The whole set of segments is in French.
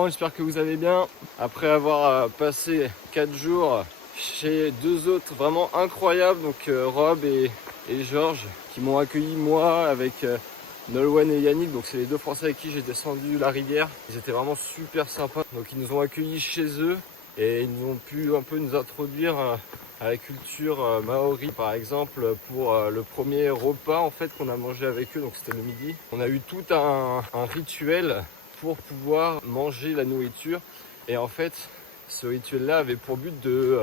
enfants, j'espère que vous allez bien. Après avoir passé 4 jours chez deux autres vraiment incroyables, donc Rob et Georges, qui m'ont accueilli moi avec Nolwenn et Yannick, donc c'est les deux Français avec qui j'ai descendu la rivière. Ils étaient vraiment super sympas, donc ils nous ont accueillis chez eux et ils ont pu un peu nous introduire à la culture maori, par exemple, pour le premier repas en fait qu'on a mangé avec eux, donc c'était le midi. On a eu tout un rituel pour pouvoir manger la nourriture, et en fait ce rituel là avait pour but de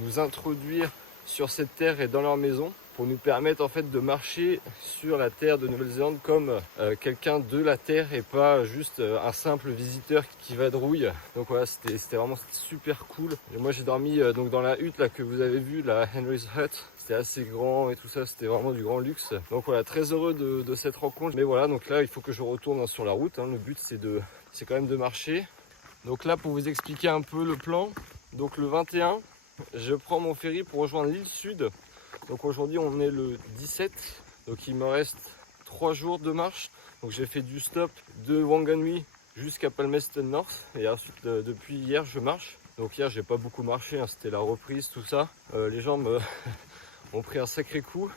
nous introduire sur cette terre et dans leur maison, pour nous permettre en fait de marcher sur la terre de Nouvelle-Zélande comme quelqu'un de la terre et pas juste un simple visiteur qui vadrouille. Donc voilà, c'était vraiment super cool. Et moi j'ai dormi donc dans la hutte là que vous avez vue, la Henry's Hut. C'était assez grand et tout ça, c'était vraiment du grand luxe. Donc voilà, très heureux de cette rencontre. Mais voilà, donc là il faut que je retourne sur la route. Le but c'est quand même de marcher. Donc là, pour vous expliquer un peu le plan, donc le 21, je prends mon ferry pour rejoindre l'île Sud. Donc aujourd'hui on est le 17, donc il me reste 3 jours de marche. Donc j'ai fait du stop de Wanganui jusqu'à Palmerston North, et ensuite depuis hier je marche. Donc hier j'ai pas beaucoup marché, c'était la reprise, tout ça. Les jambes ont pris un sacré coup,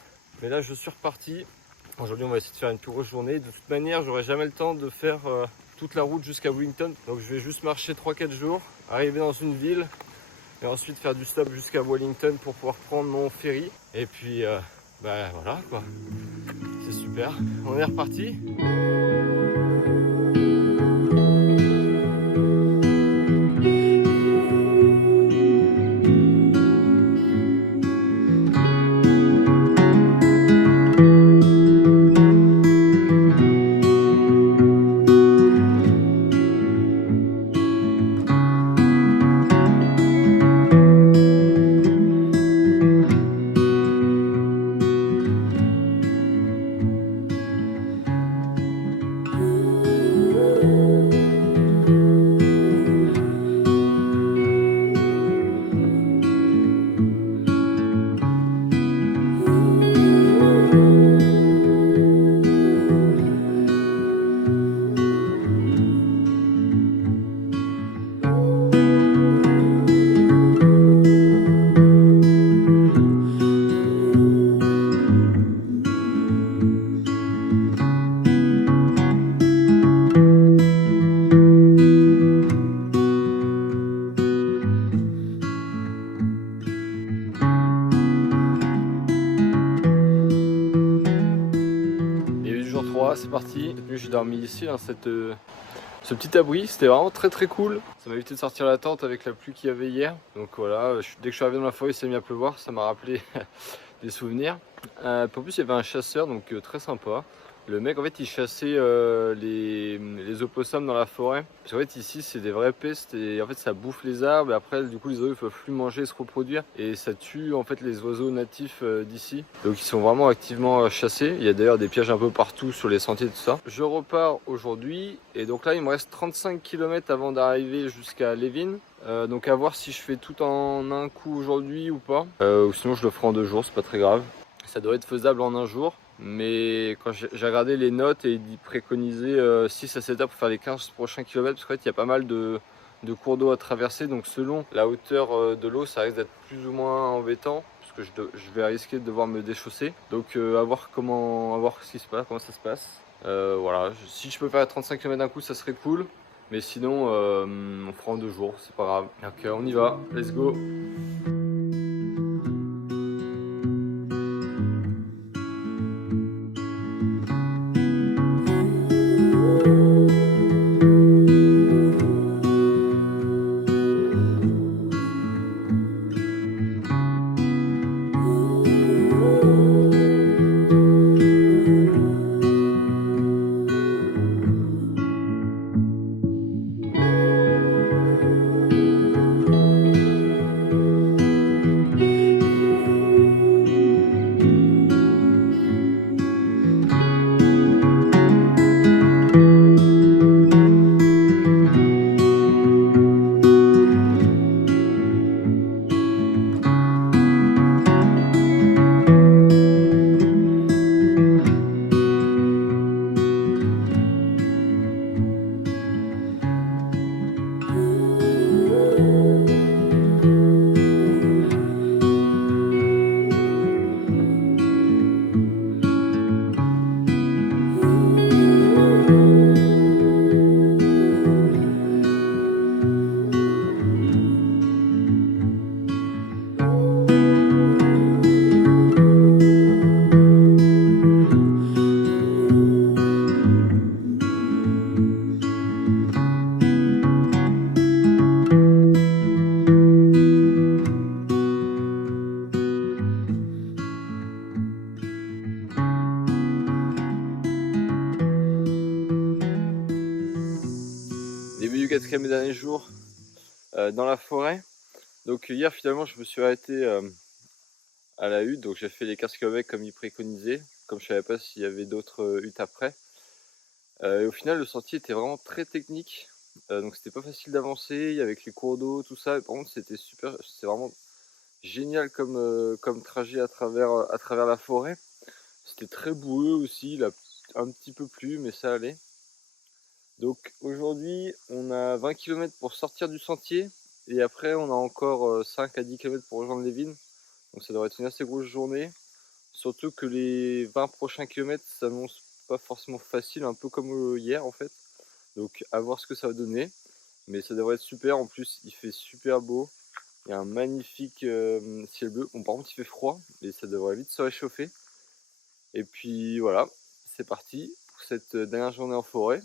mais là je suis reparti. Aujourd'hui on va essayer de faire une plus grosse journée. De toute manière j'aurai jamais le temps de faire toute la route jusqu'à Wellington, donc je vais juste marcher 3-4 jours, arriver dans une ville et ensuite faire du stop jusqu'à Wellington pour pouvoir prendre mon ferry. Et puis voilà quoi, c'est super, on est reparti. C'est parti. Cette nuit j'ai dormi ici, ce petit abri, c'était vraiment très cool. Ça m'a évité de sortir la tente avec la pluie qu'il y avait hier. Donc voilà, dès que je suis arrivé dans la forêt il s'est mis à pleuvoir, ça m'a rappelé des souvenirs. En plus il y avait un chasseur, donc très sympa. Le mec en fait il chassait les opossums dans la forêt. Parce qu'en fait ici c'est des vraies pestes et en fait ça bouffe les arbres, et après du coup les oiseaux ne peuvent plus manger et se reproduire, et ça tue en fait les oiseaux natifs d'ici. Donc ils sont vraiment activement chassés. Il y a d'ailleurs des pièges un peu partout sur les sentiers, tout ça. Je repars aujourd'hui et donc là il me reste 35 km avant d'arriver jusqu'à Levin. Donc à voir si je fais tout en un coup aujourd'hui ou pas. Ou sinon je le ferai en 2 jours, c'est pas très grave. Ça doit être faisable en un jour. Mais quand j'ai regardé les notes, et il préconisait 6 à 7 heures pour faire les 15 prochains kilomètres, parce qu'en fait il y a pas mal de cours d'eau à traverser, donc selon la hauteur de l'eau ça risque d'être plus ou moins embêtant, parce que je vais risquer de devoir me déchausser. Donc à voir ce qui se passe, comment ça se passe. Voilà, si je peux faire 35 km d'un coup ça serait cool, mais sinon on fera en 2 jours, c'est pas grave. Donc on y va, let's go. quatrième et dernier jour dans la forêt. Donc hier finalement je me suis arrêté à la hutte, donc j'ai fait les 15 km comme il préconisait, comme je savais pas s'il y avait d'autres huttes après. Et au final le sentier était vraiment très technique, donc c'était pas facile d'avancer avec les cours d'eau, tout ça. Et par contre c'était super, c'était vraiment génial comme trajet à travers la forêt. C'était très boueux aussi, il a un petit peu plu mais ça allait. Donc aujourd'hui on a 20 km pour sortir du sentier et après on a encore 5 à 10 km pour rejoindre les vignes. Donc ça devrait être une assez grosse journée. Surtout que les 20 prochains kilomètres s'annoncent pas forcément facile, un peu comme hier en fait. Donc à voir ce que ça va donner. Mais ça devrait être super, en plus il fait super beau. Il y a un magnifique ciel bleu. Bon par contre il fait froid et ça devrait vite se réchauffer. Et puis voilà, c'est parti pour cette dernière journée en forêt.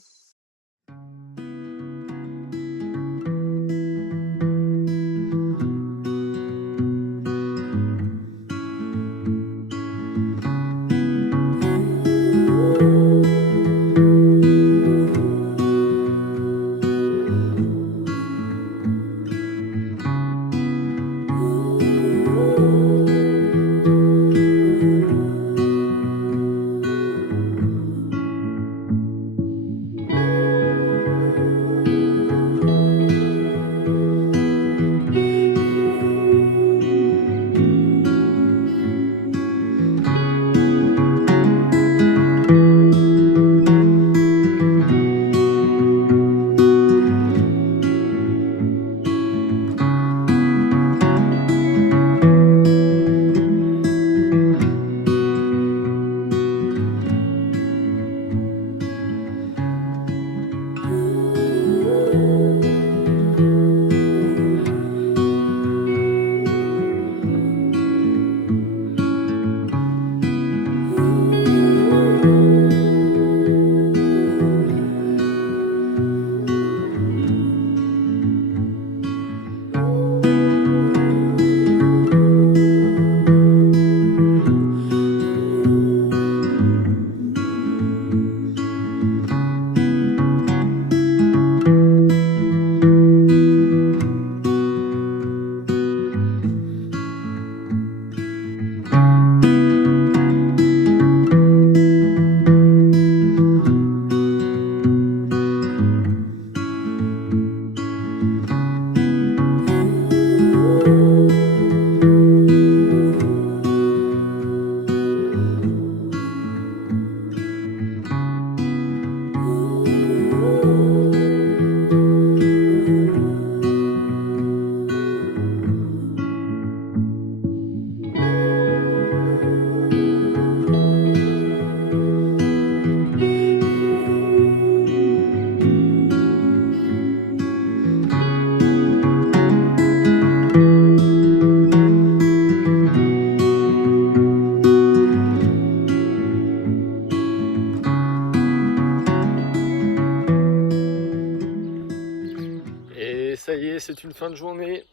Ça y est, c'est une fin de journée,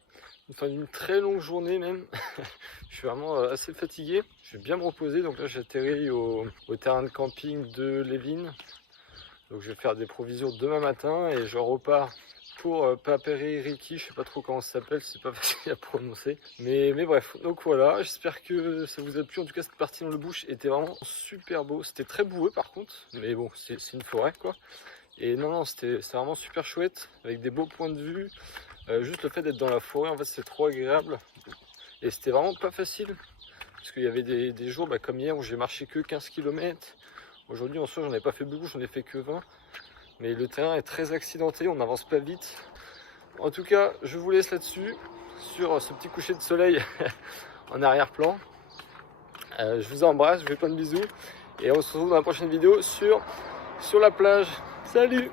une fin d'une très longue journée même. Je suis vraiment assez fatigué, je vais bien me reposer. Donc là j'atterris au terrain de camping de Lévin. Donc je vais faire des provisions demain matin et je repars pour Paperi Riki, je sais pas trop comment ça s'appelle, c'est pas facile à prononcer. Mais bref, donc voilà, j'espère que ça vous a plu. En tout cas cette partie dans le bush était vraiment super beau. C'était très boueux par contre, mais bon c'est une forêt quoi. Et non, c'était vraiment super chouette, avec des beaux points de vue. Juste le fait d'être dans la forêt, en fait, c'est trop agréable. Et c'était vraiment pas facile, parce qu'il y avait des jours comme hier où j'ai marché que 15 km. Aujourd'hui, en soi, j'en ai pas fait beaucoup, j'en ai fait que 20. Mais le terrain est très accidenté, on n'avance pas vite. En tout cas, je vous laisse là-dessus, sur ce petit coucher de soleil en arrière-plan. Je vous embrasse, je vous fais plein de bisous. Et on se retrouve dans la prochaine vidéo sur la plage. Salut!